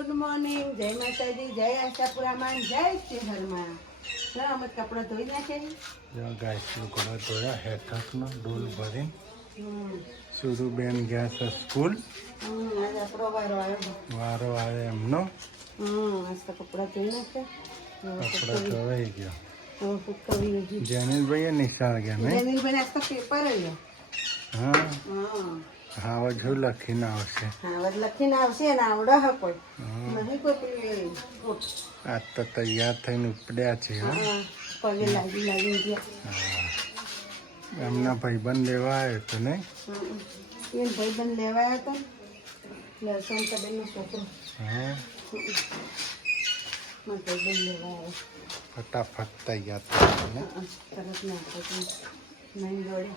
Good morning, જય માતાજી, જય આશાપુરામાં, જય શ્રી હરમાં. ચાલો અમે કપડાં ધોઈ નાખ્યા. ગાય લોકો ધોયા હેઠકનો ડોલ ભરીને સુરુબેન ગયા છે સ્કૂલ. આજે આપણો વારો આવ્યો. વારો આવે એમનો. આજ તો કપડાં ધોઈ નાખ્યા. કપડા ધોવાઈ ગયા. સુકવી જેનિલભાઈ નિશાળ ગયા ને. જમીનભાઈ આજ તો પેપર આવ્યો. હા હા હા જો લખીને આવશે. હા લખીને આવશે ને આવડે હા કોઈ નહીં કોઈ પેલી આજ તો તૈયાર થઈને ઉપડ્યા છે. પગે લાગી ગયા. એમના ભાઈબંધ લેવા આવ્યો તો નહીં. એ ભાઈબંધ લેવા આવ્યો હતો લસણ કબેરનો છોકરો. હા ભાઈબંધ લેવા આવ્યો. ફટાફટ તૈયાર થાય ને. તરત નાખો નહીં દોડે.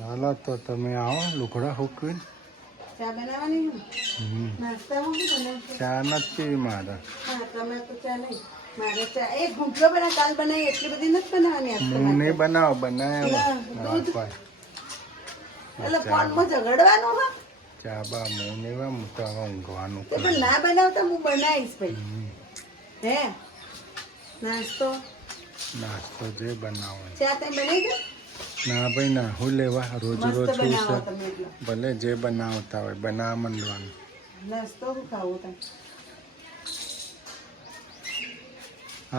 હાલો તો તમે આવો લુગડા હુકવીને. ચા બનાવવાની નાસ્તામાં શું બનાવશે? ચા નથી મારે. હા તમે તો ચા નહીં મારે ચા એ ઘૂંટલો બના કાલ બનાવી એટલી બધી નથી બનાવવાની. હું નહીં બનાવો બનાવ્યો. એટલે ફોનમાં ઝઘડવાનું હા. ચા બા હું નહીં હું તો હવે ઊંઘવાનું. પણ ના બનાવતા હું બનાવીશ ભાઈ. હે નાસ્તો નાસ્તો જે બનાવો. ચા તમે બનાવી દો. ના ભાઈ ના હું લેવા રોજ રોજ શું બનાવો છે. તમે એટલો ભલે જે બનાવતા હોય બનાવવા માંડવાનું. નાસ્તો શું ખાવું તમે?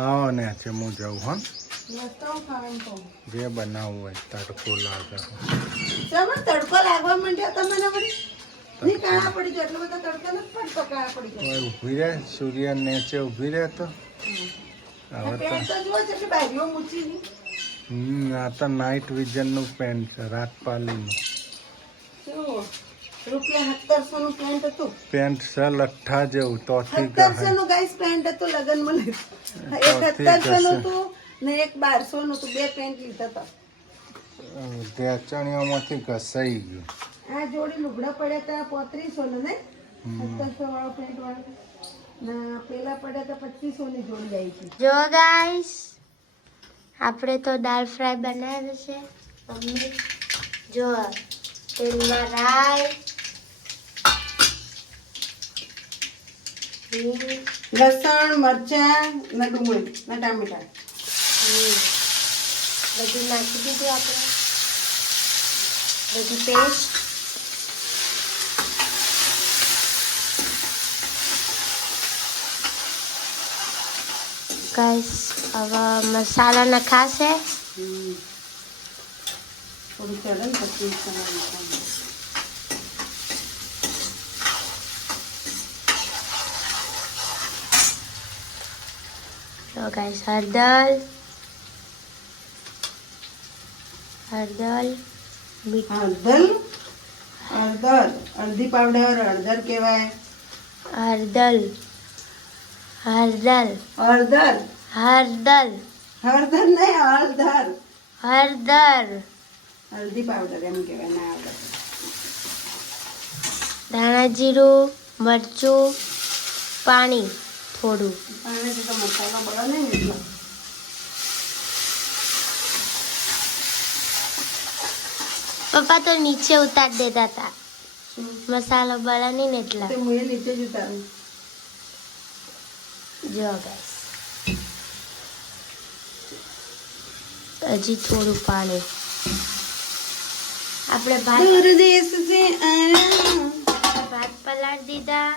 આવો ને છે હું જાઉં હા. નાસ્તો શું ખાવાનું કહું? જે બનાવવું હોય તડકો લાગે. ચાલો તડકો લાગવા માંડ્યો તમને વળી. નહીં કાળા પડી ગયો એટલો બધો તડકો નથી પડતો. કાળા પડી ગયો હવે ઊભી રહે સૂર્ય નીચે ઊભી રહે તો હવે તો. પેન્ટ તો જુઓ છે કે બારીઓ મૂકી નહીં. આ તો નાઇટ વિઝનનું પેન્ટ છે રાતપાલીનું. શું રૂપિયા 1700 નું પેન્ટ હતું. પેન્ટ છે લઠ્ઠા જેવું તોથી 1700 નું ગાઈસ પેન્ટ હતું લગનમાં લીધું. એક 1700 નું હતું ને એક 1200 નું હતું. બે પેન્ટ લીધા હતા. ઢેચણીઓમાંથી ઘસાઈ ગયું. આ જોડી લુગડા પડ્યા હતા 3500 નું ને 1700 વાળો પેન્ટ વાળો ના પેલા પડ્યા હતા 2500 ની જોડી આવી છે. જો ગાઈસ આપણે તો દાળ ફ્રાય બનાવે છે મમ્મી. જો તેલમાં રાઈ લસણ મરચાં ને ડુંગળી ને ટામેટા બધું નાખી દીધું આપણે. બધી પેસ્ટ ગાઈસ હવે મસાલા નખાશે. થોડું ચડે ને પછી તો ગાઈસ હળદર મીઠું હળદર હળદી પાવડર હળદર કહેવાય. હળદર હળદર નહીં હળદર હળદી પાવડર એમ કહેવાય ના આવડે. ધાણા જીરું મરચું પાણી થોડું. પાણીથી તો મસાલો બળો નહીં ને એટલો. પપ્પા તો નીચે ઉતાર દેતા હતા મસાલો બળા નહીં ને એટલા. તે હું એ નીચે જ ઉતારું. જો ગાઈસ હજી થોડું પાણી. આપણે દૂરદેશ સે આયા. ભાત પલાળી દીધા.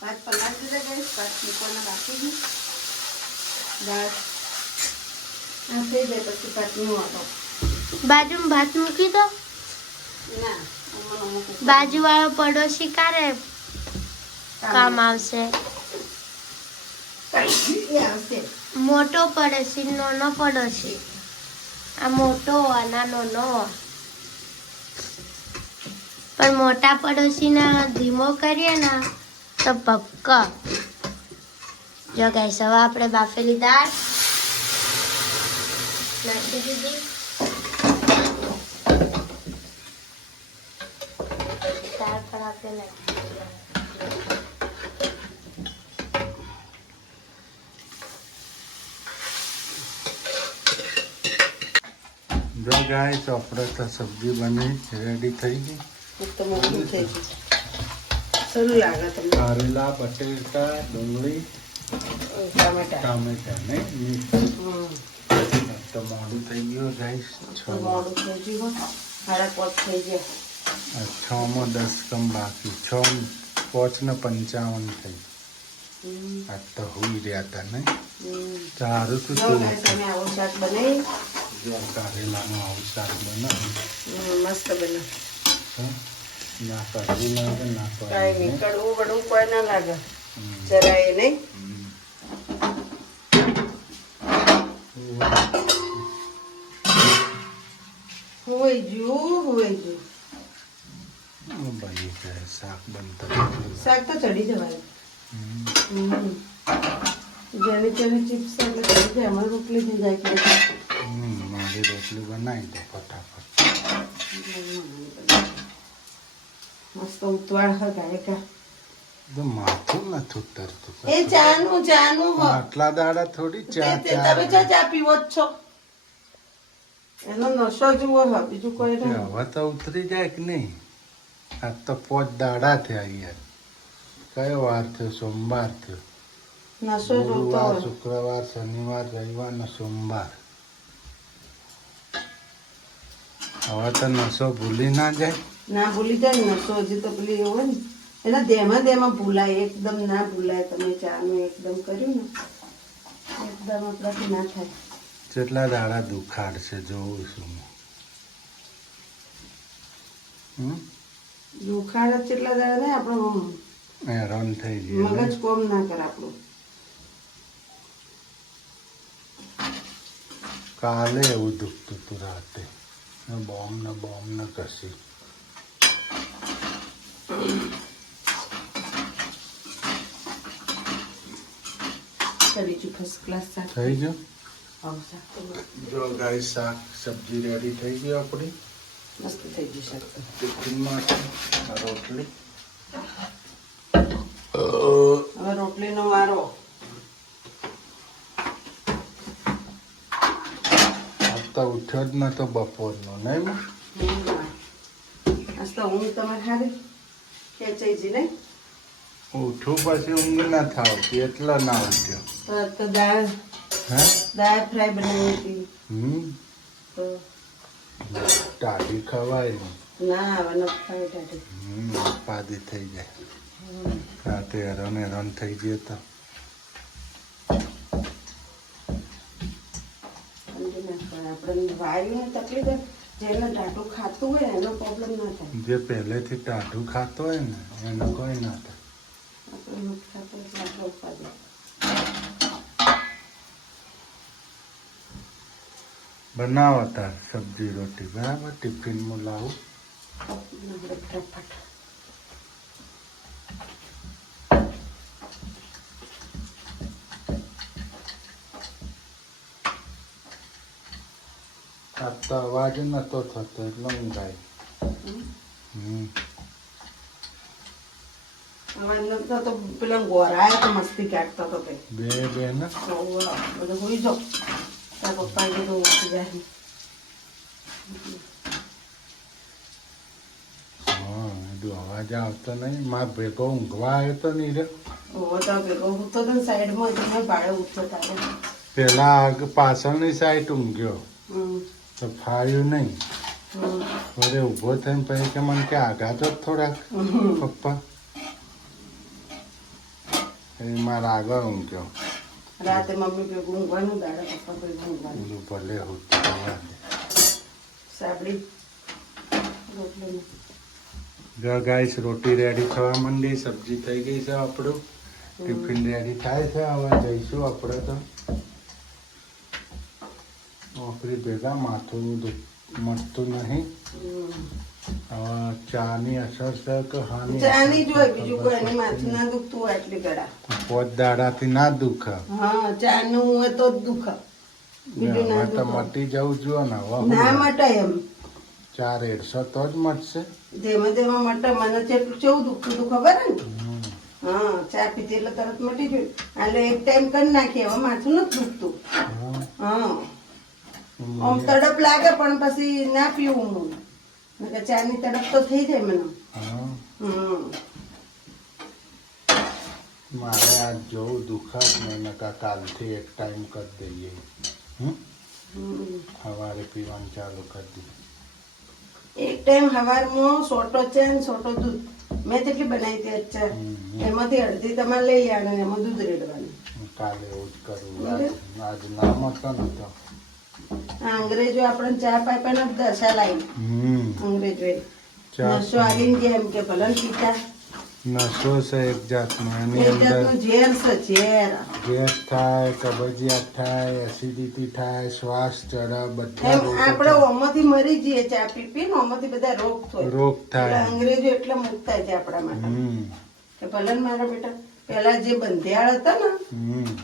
ભાત પલાળી દીધા ગાઈસ. ભાત મૂકવાના બાકી છે. દાળ આ થઈ જાય પછી ભાતનું વાળો. બાજુમાં ભાત મૂકી દો. ના બાજુ વાળો પડોશી ક્યારે કામ આવશે? મોટો પડોશી નાનો પડોશી. આ મોટો અને આ નાનો. પણ મોટા પડોશીને ધીમો કરીએ ને તો પક્કા. જો ગાઈસ હવે આપણે બાફેલી દાળ નાખી દીધી. દાળ પર આપણે નાખી દીધી. જો ગાઈસ આપણે તો સબ્જી બની રેડી થઈ ગઈ. એક તો મોટું થઈ ગયું. સારું લાગે તમને કારેલા, બટેટા, ડુંગળી, ટામેટા ટામેટા ને મિક્સ. તો મોડું થઈ ગયું ગાઈસ. મોડું થઈ ગયું 5:30 થઈ ગયા 6:10 કમ બાકી 5:55 થઈ. આજ તો હોઈ રહ્યા હતા ને સારું શું જો guys, અમે આવું શાક બનાવી જો કારેલાનું આવું શાક બનાવ્યું. મસ્ત બને ના કડવું લાગે ના કાંઈ નહીં કડવું. કડવું બડવું કોઈ ના લાગે જરાય નહીં હોય જો બની જાય શાક બનતા. શાક તો ચડી જવાય જેની તેની ચિપ્સ એટલે ચડી જાય અમારે રોટલી થઈ જાય કે મારી રોટલી બનાવી દો ફટાફટ. મસ્ત ઉતવાળ હ ગાયકા તો માથું નથી ઉતરતું. એ ચાનું હ આટલા દાડા થોડી ચા તમે ચા પીવો જ છો એનો નશો જુઓ હ બીજું કોઈ નહીં હવે તો ઉતરી જાય કે નહીં. આજ તો 5 દાડા થયા યાર. કયો વાર થયો? સોમવાર થયો. નશો જોતો ગુરુવાર, હોય શુક્રવાર, શનિવાર, રવિવાર ને સોમવાર. હવે તો નશો ભૂલી ના જાય. ના ભૂલી જાય ને નશો હજી તો પેલી એવું હોય ને એના દેમાં ભૂલાય એકદમ ના ભૂલાય તમે ચાનું એકદમ કર્યું ને એકદમ આપણાથી ના થાય જેટલા દાડા દુખાડશે જોઉં છું. દુખાડ જ કેટલા દાડા થાય આપણું હેરાન થઈ ગયું મગજ કોમ ના કરે આપણું કાલે એવું દુખતું હતું રાતે. બોમ્બ ને કશી. બીજું ફર્સ્ટ ક્લાસ શાક થઈ ગયું. આવું શાક તો જો ગાય શાક સબ્જી રેડી થઈ ગઈ આપણી. મસ્ત થઈ ગયું શાક તો ટિફિનમાં રોટલી. હવે રોટલીનો વારો આજ તો ઉઠ્યો જ નતો બપોરનો નહીં. આજ તો ઊંઘ તમારે સારી ખેંચાઈ જી નહીં ઉઠું પછી ઊંઘ ના થાવ એટલા ના ઉઠ્યો. તો દાળ હે ફ્રાય બનાવી હતી તો ટાઢી ખવાય ને. ના હવે ન ખાય ટાઢી પાદી થઈ જાય. રાતે હેરાન થઈ ગયો તો આપણે વાયુની તકલીફ હોય જેને ટાઢું ખાતું હોય એનો પ્રોબ્લેમ ના થાય જે પહેલેથી ટાઢું ખાતો હોય ને એનો કોઈ ના થાય. આપણે નથી ખાતું એટલે આપણે ઉપાધિ બનાવો તાર સબ્જી રોટી બરાબર. ટિફિનમાં લાવું. ફટાફટ આજ તો અવાજ નતો થતો એટલે ઊંઘાય. હવે નતો તો પેલા ગોરાય તો મસ્તી કાઢતો હતો કે બે ને બધું હોઈ જાઓ તાર પપ્પા કીધું ઉઠી જાય બધું અવાજ આવતો નહીં. માર ભેગો ઊંઘવા આવ્યો તો નહીં રે. હું તો ભેગો ઉઠતો હતો ને સાઈડમાં હતી મેં ભાડે ઉઠતો તારે પેલા પાછળની સાઈડ ઊંઘ્યો તો ફાયું નહીં. વરે ઊભો થઈને પછી કે મને કે આઘાતો જ થોડાક પપ્પા. એ મારા આગળ ઊંઘ્યો. રાતે મમ્મી ભેગું ઊંઘવાનું દાડા પપ્પા ભેગું ઊંઘવાનું બીજું ભલે હું સાબડી રોટલી જો ગાઈસ રોટી રેડી થવા માંડી. સબ્જી થઈ ગઈ છે આપણું. ટિફિન રેડી થાય છે. હવે જઈશું આપણે તો નોકરી ભેગા. માથું મળતું નહીં. હવે ચાની અસર છે કે હાની ચાની જોઈ બીજું કોઈ એની માથું ના દુખતું હોય એટલી ગળા 5 દાડાથી ના દુખે. હા ચાનું હોય તો જ દુખે બીજું ના હવે તો દુખે મટી જવું જોઈએ ને. હવે ના મટાય એમ 400 તો જ મટશે. ધીમે ધીમે મટે મને જેટલું કેવું દુખતું હતું ખબર હે ને હા ચા પીધી એટલે તરત મટી ગયું એટલે એક ટાઈમ કરી નાખીએ હવે માથું નથી દુખતું હા આમ તડપ લાગે પણ પછી ના પીવું હું ચા ની તડપ તો થઈ જાય મને મારે આજ જોવું દુખાત ને નકા કાલથી એક ટાઈમ કરી દઈએ. સવારે પીવાનું ચાલુ કરી દઈએ. એક ટાઈમ સવારમાં સોટો ચા ને સોટો દૂધ. મેં જેટલી બનાવી હતી અચ્છા એમાંથી અડધી તમારે લઈ આવવાનું એમાં દૂધ રેડવાનું. કાલે એવું જ કરવું. આજ નામ હતો ને તો આ અંગ્રેજો આપણને ચા પાઈપાને દશા લાવી અંગ્રેજોએ ચા નશો આવીને ગયા એમ કે ભલે ને પીતા નશો છે એક જાતનો. એની એક અંદર જાતનું ઝેર છે ઝેર. ગેસ થાય, કબજિયાત થાય, એસિડિટી થાય, શ્વાસ ચડે, બધા એમ રોગો આપણે ઓમાંથી મરી જઈએ ચા પી પીને ઓમાંથી બધા રોગ થાય. રોગ એટલે થાય. અંગ્રેજો એટલે મુક્ત છે આપણા માટે હમ કે ભલે ને મારા બેટા પેલા જે બંધિયાળ હતા ને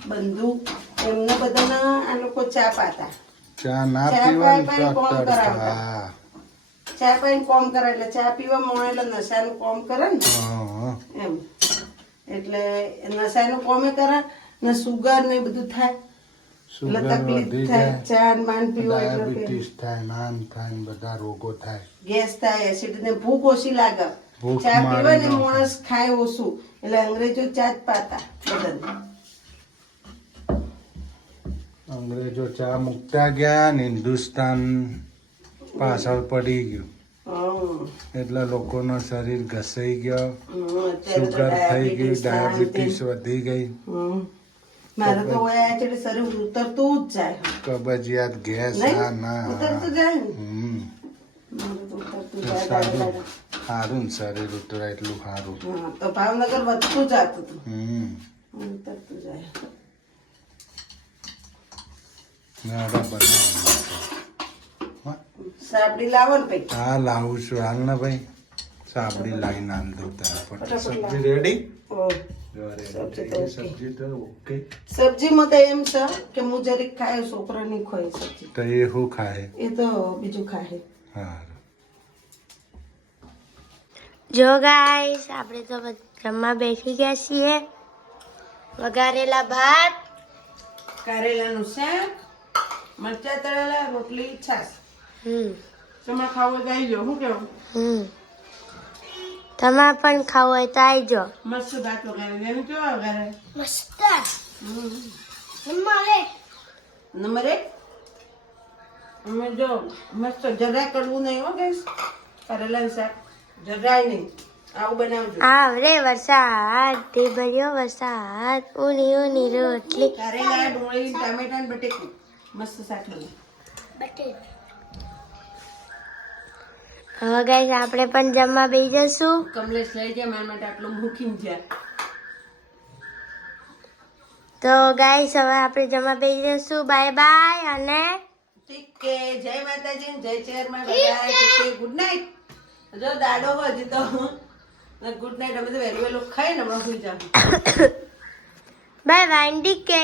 બંદૂક એમને બધાને આ લોકો ચા પાતા. ચા ના ચા પીવાનું પાઈ કોમ ડોક્ટર. કરાવતા. હા ચા પાઈને કોમ કરે એટલે ચા પીવા મોણ એટલે નશાનું કોમ કરે ને હા. એમ એટલે નશાનું કોમે કરે ને સુગર ને એ બધું થાય સુગર એટલે તકલીફ વધી થાય. જાય, ચા ને માન પીવો એટલે ડાયાબિટીસ થાય, નાન થાય ને બધા રોગો થાય. ગેસ થાય એસિડ ને ભૂખ ઓછી લાગે. ભૂખ ચા મારી પીવાય ને નાખે. માણસ ખાય ઓછું એટલે અંગ્રેજો ચા જ પાતા બધાને. અંગ્રેજો ચા મૂકતા ગયા ને હિન્દુસ્તાન પાછળ પડી ગયું. હમ. એટલે લોકોનો શરીર ઘસાઈ ગયો, અત્યારે તો સુગર થઈ ગયું, ડાયાબિટીસ ડાયાબિટીસ વધી ગઈ, હમ. મારે તો હોય આ ચેડે શરીર ઉતરતું જ જાય કબજિયાત, ગેસ. નહીં? હા ના ઉતરતું જાય ને હમ મારે તો ઉતરતું તો જાય સારું દાડા. સારું ને શરીર ઉતરે એટલું સારું. હા, તો ભાવનગર વધતું જતું હતું ઉતરતું જાય. સાબડી લાવો ને ભાઈ. હા લાવું છું. હાલ ને ભાઈ સાબડી લાવીને હાલ દઉં તારા પર. સબ્જી રેડી? ઓહ. સબ્જી તો ઓકે. સબ્જીમાં તો એમ છે કે હું જરીક ખાય છોકરા નહીં ખોય સબ્જી તો એ શું ખાય? એ તો બીજું ખાય. હા જો ગાઈસ આપણે તો જમવા બેસી ગયા છીએ. વઘારેલા ભાત, કારેલાનું શાક, મરચા તળેલા, રોટલી, છાશ. તમારે ખાવું હોય તો આવી જાઓ. શું કેવું? તમારે પણ ખાવું હોય તો આવજો. મસ્ત ભાત વગાડે એમ કેવા વગાડે? મસ્ત. નંબર 1 અમે જો મસ્ત જરાય કડવું નહીં હો ગઈશ. કારેલાનું શાક જરાય નહીં. આવું બનાવજો. આવરે વરસાદ તે ભર્યો વરસાદ, ઊની ઊની રોટલી. કારેલા, ડુંગળી, ટામેટા ને બટેકું મસ્ત શાક બને. હવે ગાઈસ આપણે પણ જમવા બેસી જશું. કમલેશ લઈ જાય મારા માટે આટલું મૂકીને જાય. તો ગાઈસ હવે આપણે જમવા બેસી જશું. બાય બાય અને ઠીક કે જય માતાજી ને જય ચેરમાં બધા. ઠીક કે ગુડ નાઇટ. જો દાડો હોય હજી તો ગુડ નાઇટ. અમે તો વહેલું વહેલું ખાઈને હમણાં સુઈ જાવ. બાય બાય ઠીક કે